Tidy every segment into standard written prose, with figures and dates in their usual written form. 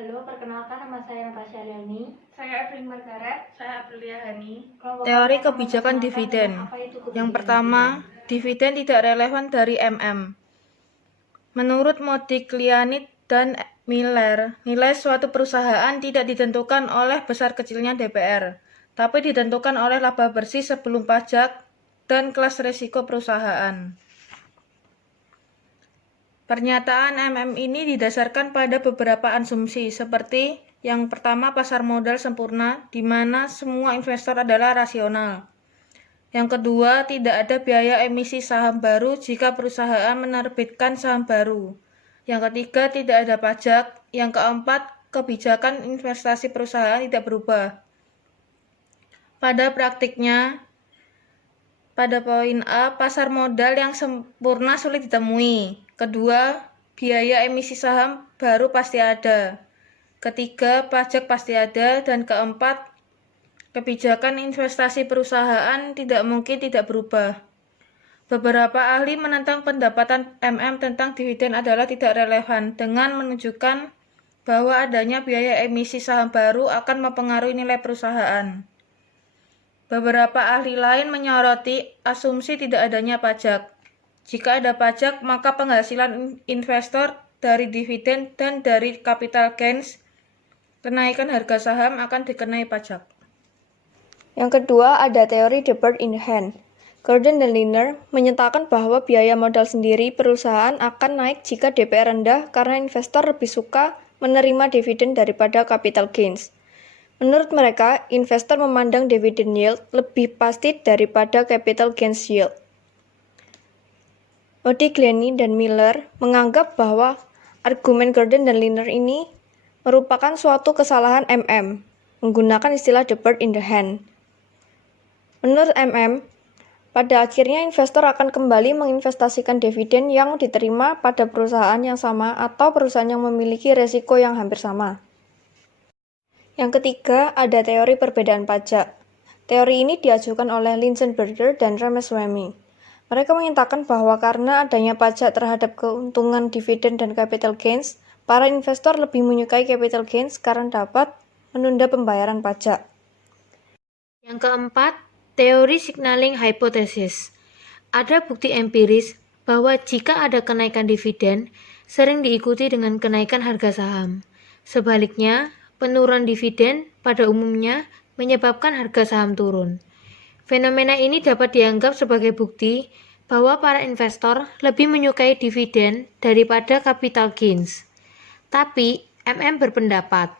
Halo, perkenalkan nama saya Natasha Liani. Saya Evelyn Margaret. Saya Aprilia Hani. Teori kebijakan dividen. Yang pertama, dividen tidak relevan dari MM. Menurut Modigliani dan Miller, nilai suatu perusahaan tidak ditentukan oleh besar kecilnya DPR, tapi ditentukan oleh laba bersih sebelum pajak dan kelas risiko perusahaan. Pernyataan MM ini didasarkan pada beberapa asumsi, seperti yang pertama, pasar modal sempurna, di mana semua investor adalah rasional. Yang kedua, tidak ada biaya emisi saham baru jika perusahaan menerbitkan saham baru. Yang ketiga, tidak ada pajak. Yang keempat, kebijakan investasi perusahaan tidak berubah. Pada praktiknya, pada poin A, pasar modal yang sempurna sulit ditemui. Kedua, biaya emisi saham baru pasti ada. Ketiga, pajak pasti ada. Dan keempat, kebijakan investasi perusahaan tidak mungkin tidak berubah. Beberapa ahli menentang pendapatan MM tentang dividen adalah tidak relevan dengan menunjukkan bahwa adanya biaya emisi saham baru akan mempengaruhi nilai perusahaan. Beberapa ahli lain menyoroti asumsi tidak adanya pajak. Jika ada pajak, maka penghasilan investor dari dividen dan dari capital gains, kenaikan harga saham akan dikenai pajak. Yang kedua, ada teori the bird in the hand. Gordon dan Liner menyatakan bahwa biaya modal sendiri perusahaan akan naik jika DPR rendah karena investor lebih suka menerima dividen daripada capital gains. Menurut mereka, investor memandang dividend yield lebih pasti daripada capital gains yield. Modigliani dan Miller menganggap bahwa argumen Gordon dan Liner ini merupakan suatu kesalahan MM, menggunakan istilah the bird in the hand. Menurut MM, pada akhirnya investor akan kembali menginvestasikan dividen yang diterima pada perusahaan yang sama atau perusahaan yang memiliki resiko yang hampir sama. Yang ketiga, ada teori perbedaan pajak. Teori ini diajukan oleh Linsenberger dan Ramaswamy. Mereka menyatakan bahwa karena adanya pajak terhadap keuntungan dividen dan capital gains, para investor lebih menyukai capital gains karena dapat menunda pembayaran pajak. Yang keempat, teori signaling hypothesis. Ada bukti empiris bahwa jika ada kenaikan dividen, sering diikuti dengan kenaikan harga saham. Sebaliknya, penurunan dividen pada umumnya menyebabkan harga saham turun. Fenomena ini dapat dianggap sebagai bukti bahwa para investor lebih menyukai dividen daripada capital gains. Tapi, MM berpendapat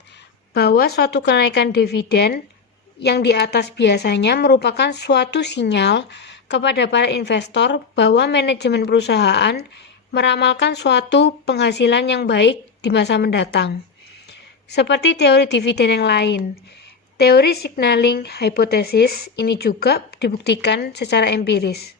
bahwa suatu kenaikan dividen yang di atas biasanya merupakan suatu sinyal kepada para investor bahwa manajemen perusahaan meramalkan suatu penghasilan yang baik di masa mendatang. Seperti teori dividen yang lain, teori signaling hypothesis ini juga dibuktikan secara empiris.